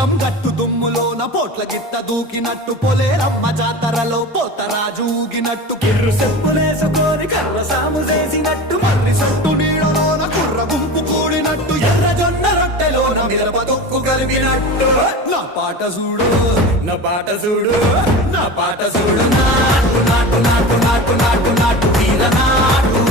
పొలం గట్టు దుమ్ములోన పోట్ల గిట్ట దూకినట్టు పొలేరమ్మ జాతరలో పోతరాజు ఊగినట్టు కిర్రు సెప్పులేసుకొని కర్ర సాము చేసినట్టు మర్రి సొట్టు నీడలోన కుర్ర గుంపు కూడినట్టు ఎర్ర జొన్న రొట్టెలోన మిరప తొక్కు కలిపినట్టు నా పాట చూడు నా పాట చూడు నా పాట చూడు నాటు నాటు నాటు నాటు నాటు నాటు తీర నాటు